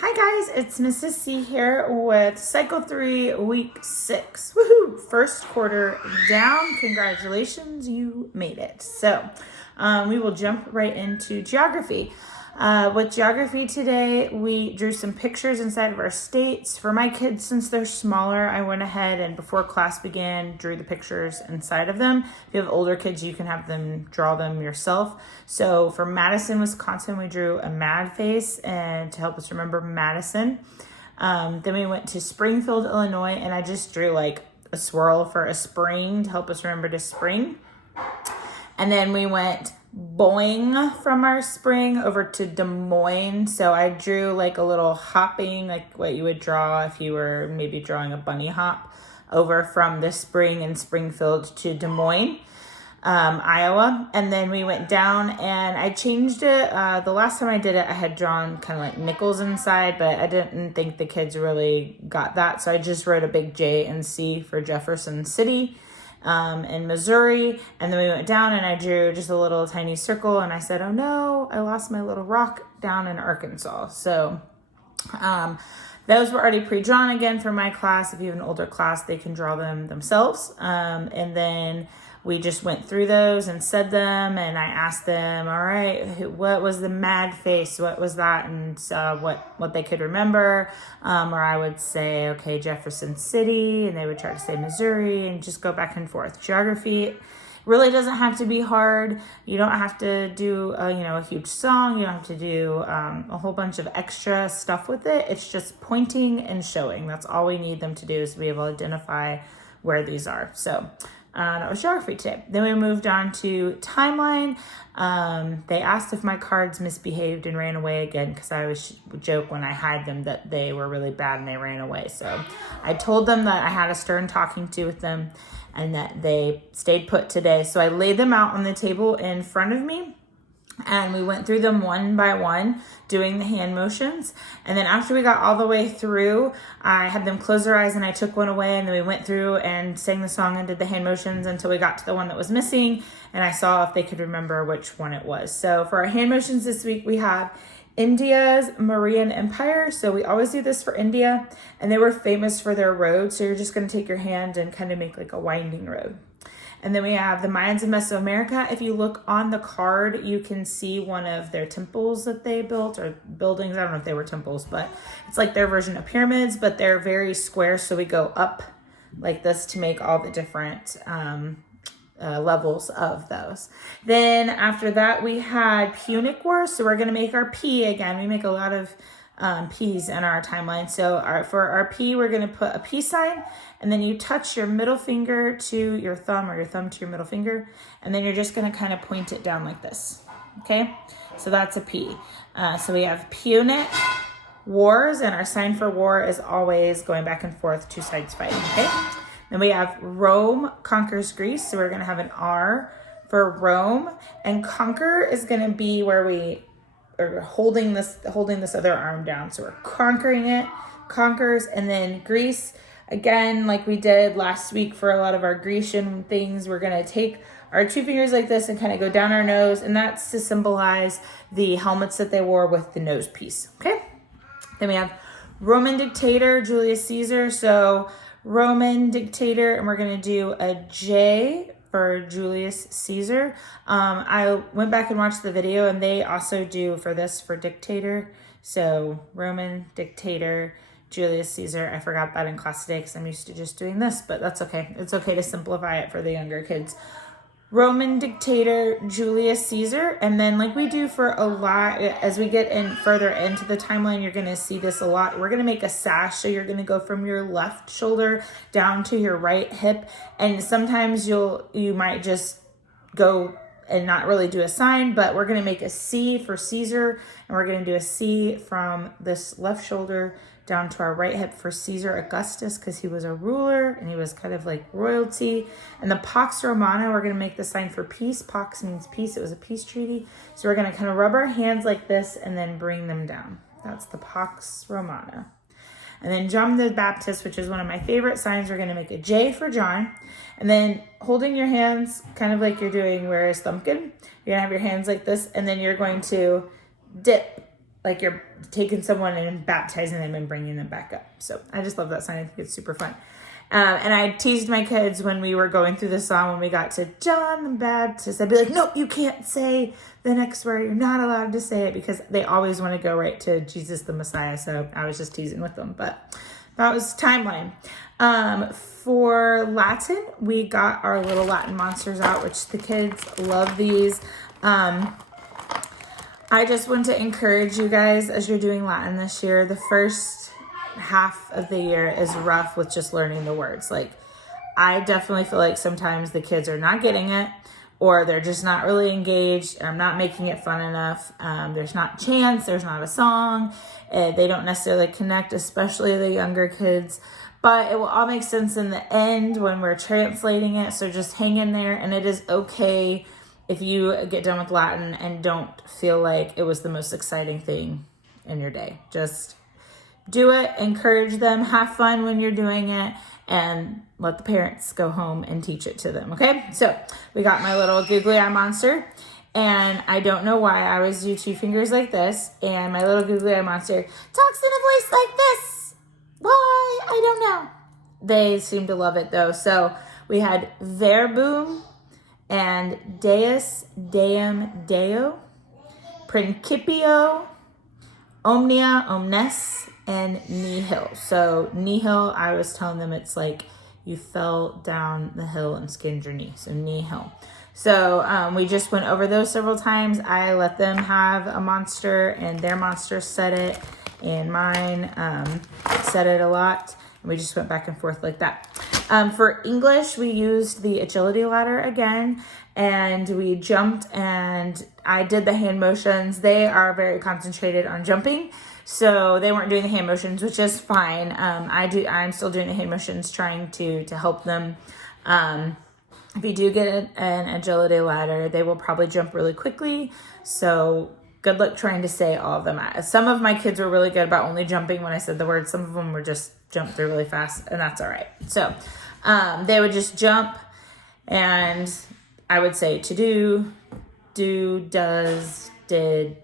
Hi guys, it's Mrs. C here with Cycle 3, Week 6. Woohoo! First quarter down. Congratulations, you made it. So we will jump right into geography. With geography today, we drew some pictures inside of our states. For my kids, since they're smaller, I went ahead and before class began, drew the pictures inside of them. If you have older kids, you can have them draw them yourself. So for Madison, Wisconsin, we drew a mad face and to help us remember Madison. Then we went to Springfield, Illinois, and I just drew like a swirl for a spring to help us remember to spring. And then we went boing from our spring over to Des Moines. So I drew like a little hopping, like what you would draw if you were maybe drawing a bunny hop over from the spring in Springfield to Des Moines, Iowa. And then we went down and I changed it. The last time I did it, I had drawn kind of like nickels inside, but I didn't think the kids really got that. So I just wrote a big J and C for Jefferson City in Missouri. And then we went down and I drew just a little tiny circle and I said, oh no, I lost my little rock down in Arkansas. So those were already pre-drawn again for my class. If you have an older class, they can draw them themselves. And then we just went through those and said them, and I asked them, all right, what was the mad face? What was that? And what they could remember. Or I would say, okay, Jefferson City, and they would try to say Missouri and just go back and forth. Geography really doesn't have to be hard. You don't have to do a huge song. You don't have to do a whole bunch of extra stuff with it. It's just pointing and showing. That's all we need them to do, is to be able to identify where these are. So that was geography today. Then we moved on to timeline. They asked if my cards misbehaved and ran away again, because I always joke when I hide them that they were really bad and they ran away. So I told them that I had a stern talking to with them and that they stayed put today. So I laid them out on the table in front of me and we went through them one by one, doing the hand motions. And then after we got all the way through, I had them close their eyes and I took one away, and then we went through and sang the song and did the hand motions until we got to the one that was missing, and I saw if they could remember which one it was. So for our hand motions this week, we have India's Mauryan Empire. So we always do this for India, and they were famous for their road. So you're just going to take your hand and kind of make like a winding road. And then we have the Mayans of Mesoamerica. If you look on the card, you can see one of their temples that they built, or buildings. I don't know if they were temples, but it's like their version of pyramids, but they're very square. So we go up like this to make all the different levels of those. Then after that, we had Punic War. So we're going to make our P again. We make a lot of P's in our timeline. So for our P, we're going to put a peace sign, and then you touch your middle finger to your thumb, or your thumb to your middle finger, and then you're just going to kind of point it down like this. Okay, so that's a P. So we have Punic Wars, and our sign for war is always going back and forth, two sides fighting. Okay, then we have Rome conquers Greece, so we're going to have an R for Rome, and conquer is going to be where we or holding this other arm down. So we're conquering it, conquers, and then Greece, again, like we did last week for a lot of our Grecian things, we're gonna take our two fingers like this and kind of go down our nose, and that's to symbolize the helmets that they wore with the nose piece, okay? Then we have Roman dictator, Julius Caesar. So Roman dictator, and we're gonna do a J for Julius Caesar. I went back and watched the video, and they also do for this for dictator. So Roman dictator, Julius Caesar. I forgot that in class today because I'm used to just doing this, but that's okay. It's okay to simplify it for the younger kids. Roman dictator, Julius Caesar. And then like we do for a lot, as we get in further into the timeline, you're going to see this a lot. We're going to make a sash. So you're going to go from your left shoulder down to your right hip. And sometimes you might just go and not really do a sign, but we're going to make a C for Caesar, and we're going to do a C from this left shoulder down to our right hip for Caesar Augustus, because he was a ruler and he was kind of like royalty. And the Pax Romana, we're going to make the sign for peace. Pax means peace. It was a peace treaty. So we're going to kind of rub our hands like this and then bring them down. That's the Pax Romana. And then John the Baptist, which is one of my favorite signs, we're going to make a J for John. And then holding your hands kind of like you're doing Where is Thumpkin. You're going to have your hands like this, and then you're going to dip like you're taking someone and baptizing them and bringing them back up. So I just love that sign. I think it's super fun. And I teased my kids when we were going through the song, when we got to John the Baptist, I'd be like, nope, you can't say the next word. You're not allowed to say it, because they always want to go right to Jesus the Messiah. So I was just teasing with them, but that was timeline. For Latin, we got our little Latin monsters out, which the kids love these. I just want to encourage you guys, as you're doing Latin this year, the first half of the year is rough with just learning the words. Like, I definitely feel like sometimes the kids are not getting it, or they're just not really engaged, or I'm not making it fun enough. There's not chants, there's not a song. They don't necessarily connect, especially the younger kids. But it will all make sense in the end when we're translating it. So just hang in there, and it is okay if you get done with Latin and don't feel like it was the most exciting thing in your day. Just do it, encourage them, have fun when you're doing it, and let the parents go home and teach it to them, okay? So we got my little googly eye monster, and I don't know why I always do two fingers like this, and my little googly eye monster talks in a voice like this. Why? I don't know. They seem to love it though. So we had verbum and Deus, Deum, Deo, Principio, Omnia, Omnes, and Nihil. So nihil, I was telling them it's like you fell down the hill and skinned your knee. So nihil. So we just went over those several times. I let them have a monster, and their monster said it, and mine said it a lot. And we just went back and forth like that. For English, we used the agility ladder again, and we jumped, and I did the hand motions. They are very concentrated on jumping, so they weren't doing the hand motions, which is fine. I'm still doing the hand motions, trying to help them. If you do get an agility ladder, they will probably jump really quickly. So good luck trying to say all of them. Some of my kids were really good about only jumping when I said the word. Some of them were just jump through really fast, and that's all right. So they would just jump, and I would say to do, does, did,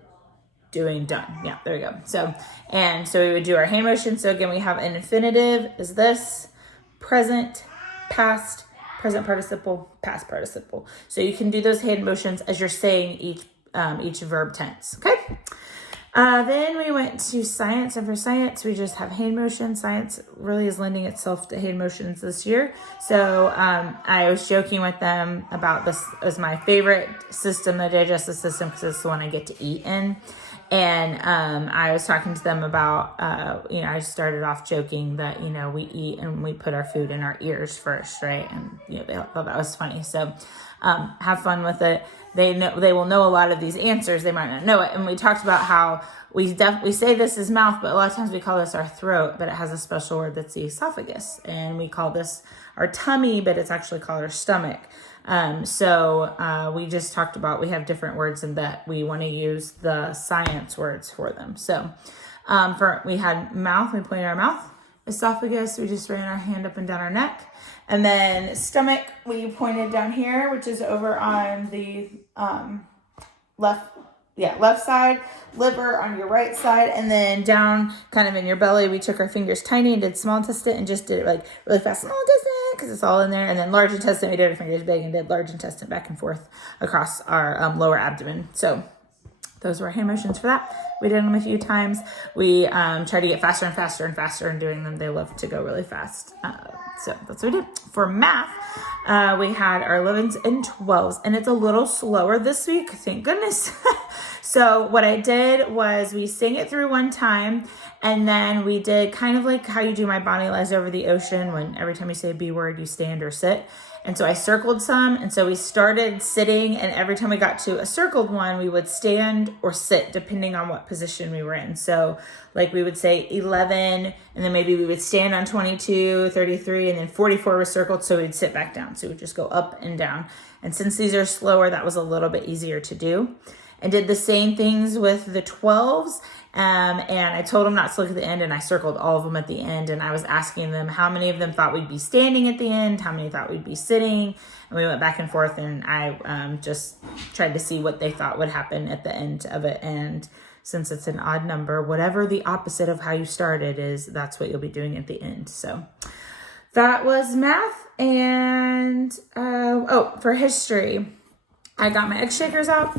doing, done. Yeah, there we go. So we would do our hand motion. So again, we have an infinitive is this, present, past, present participle, past participle. So you can do those hand motions as you're saying each verb tense. Okay. Then we went to science, and for science, we just have hand motion. Science really is lending itself to hand motions this year. So I was joking with them about this as my favorite system, the digestive system, because it's the one I get to eat in. And I was talking to them about, I started off joking that, we eat and we put our food in our ears first, right? And, they thought that was funny. So have fun with it. They will know a lot of these answers. They might not know it. And we talked about how we say this is mouth, but a lot of times we call this our throat, but it has a special word that's the esophagus. And we call this our tummy, but it's actually called our stomach. So we just talked about, we have different words and that we want to use the science words for them. So we had mouth, we pointed our mouth. Esophagus, we just ran our hand up and down our neck. And then stomach, we pointed down here, which is over on the left side. Liver on your right side. And then down kind of in your belly, we took our fingers tiny and did small intestine and just did it like really fast, small intestine, because it's all in there. And then large intestine, we did our fingers big and did large intestine back and forth across our lower abdomen. So those were hand motions for that. We did them a few times. We tried to get faster and faster and faster in doing them. They love to go really fast. So that's what we did. For math, we had our 11s and 12s, and it's a little slower this week, thank goodness. So what I did was we sang it through one time, and then we did kind of like how you do My Bonnie Lies Over the Ocean, when every time you say a B word, you stand or sit. And so I circled some, and so we started sitting, and every time we got to a circled one, we would stand or sit depending on what position we were in. So like we would say 11, and then maybe we would stand on 22, 33, and then 44 was circled, so we'd sit back down. So we'd just go up and down. And since these are slower, that was a little bit easier to do. And did the same things with the 12s. And I told them not to look at the end, and I circled all of them at the end. And I was asking them how many of them thought we'd be standing at the end, how many thought we'd be sitting. And we went back and forth, and I just tried to see what they thought would happen at the end of it. And since it's an odd number, whatever the opposite of how you started is, that's what you'll be doing at the end. So that was math. And for history, I got my egg shakers out.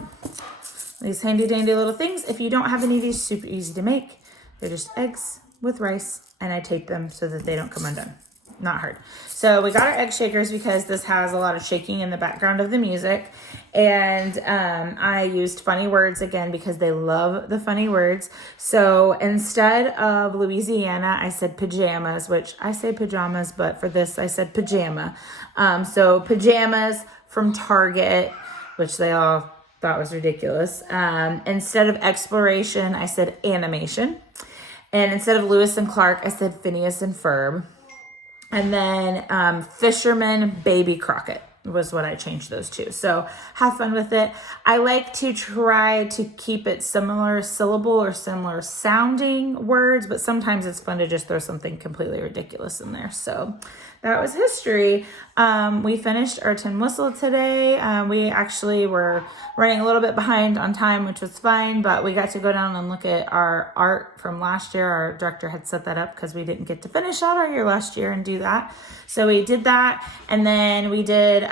These handy dandy little things. If you don't have any of these, super easy to make. They're just eggs with rice, and I tape them so that they don't come undone. Not hard. So we got our egg shakers because this has a lot of shaking in the background of the music. And I used funny words again because they love the funny words. So instead of Louisiana, I said pajamas, which I say pajamas, but for this I said pajama. So pajamas from Target, which they all thought was ridiculous. Instead of exploration, I said animation. And instead of Lewis and Clark, I said Phineas and Ferb. And then fisherman, baby Crockett was what I changed those to. So have fun with it. I like to try to keep it similar syllable or similar sounding words, but sometimes it's fun to just throw something completely ridiculous in there. So that was history. We finished our tin whistle today. We actually were running a little bit behind on time, which was fine, but we got to go down and look at our art from last year. Our director had set that up because we didn't get to finish out our year last year and do that. So we did that. And then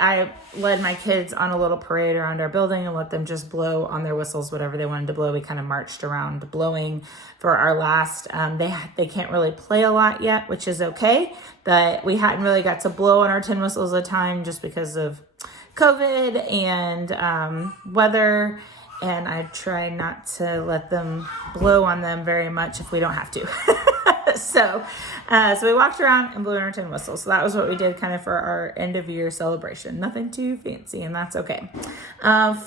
I led my kids on a little parade around our building and let them just blow on their whistles, whatever they wanted to blow. We kind of marched around blowing for our last, they can't really play a lot yet, which is okay. But we hadn't really got to blow on our tin whistles a time just because of COVID and weather. And I try not to let them blow on them very much if we don't have to. So we walked around and blew in our tin whistle. So that was what we did kind of for our end of year celebration. Nothing too fancy, and that's okay.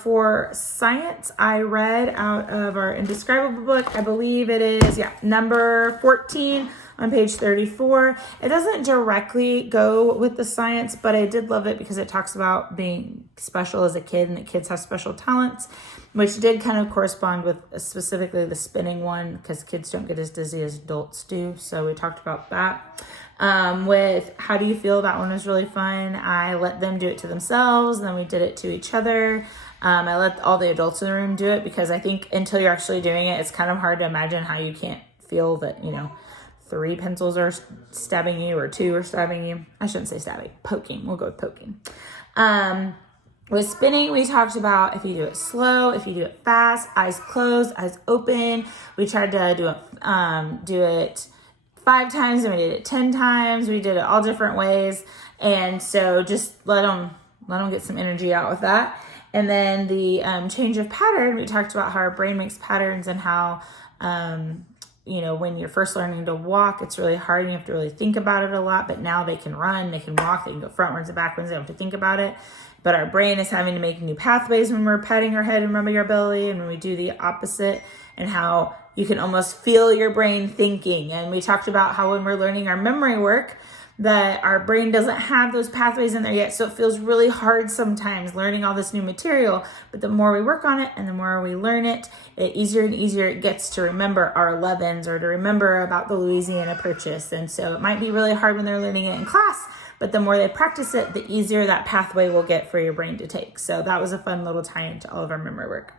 For science, I read out of our Indescribable book. I believe it is, number 14 on page 34. It doesn't directly go with the science, but I did love it because it talks about being special as a kid and that kids have special talents, which did kind of correspond with specifically the spinning one because kids don't get as dizzy as adults do. So we talked about that. With how do you feel? That one was really fun. I let them do it to themselves, and then we did it to each other. I let all the adults in the room do it because I think until you're actually doing it, it's kind of hard to imagine how you can't feel that, 3 pencils are stabbing you or 2 are stabbing you. I shouldn't say stabbing, poking. We'll go with poking. With spinning, we talked about if you do it slow, if you do it fast, eyes closed, eyes open. We tried to do it 5 times, and we did it 10 times. We did it all different ways. And so just let them get some energy out with that. And then the change of pattern, we talked about how our brain makes patterns and how, when you're first learning to walk, it's really hard and you have to really think about it a lot. But now they can run, they can walk, they can go frontwards and backwards. They don't have to think about it. But our brain is having to make new pathways when we're patting our head and rubbing our belly, and when we do the opposite, and how you can almost feel your brain thinking. And we talked about how when we're learning our memory work, that our brain doesn't have those pathways in there yet. So it feels really hard sometimes learning all this new material. But the more we work on it and the more we learn it, the easier and easier it gets to remember our 11s or to remember about the Louisiana Purchase. And so it might be really hard when they're learning it in class, but the more they practice it, the easier that pathway will get for your brain to take. So that was a fun little tie-in to all of our memory work.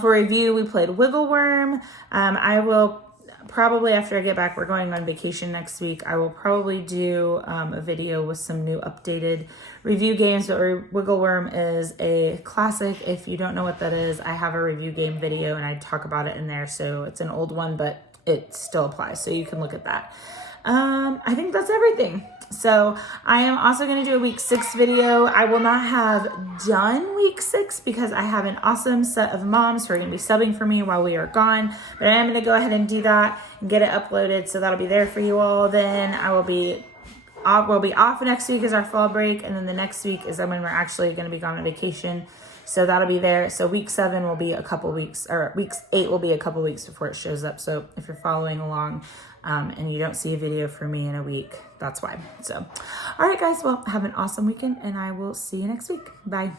For review, we played Wiggle Worm. I will probably, after I get back, we're going on vacation next week. I will probably do a video with some new updated review games. But Wiggle Worm is a classic. If you don't know what that is, I have a review game video and I talk about it in there. So it's an old one, but it still applies. So you can look at that. I think that's everything. So I am also going to do a week 6 video. I will not have done week 6 because I have an awesome set of moms who are going to be subbing for me while we are gone. But I am going to go ahead and do that and get it uploaded. So that'll be there for you all. Then we'll be off next week is our fall break. And then the next week is when we're actually going to be gone on vacation. So that'll be there. So week 7 will be a couple weeks, or week 8 will be a couple weeks before it shows up. So if you're following along and you don't see a video from me in a week, that's why. So, all right, guys. Well, have an awesome weekend, and I will see you next week. Bye.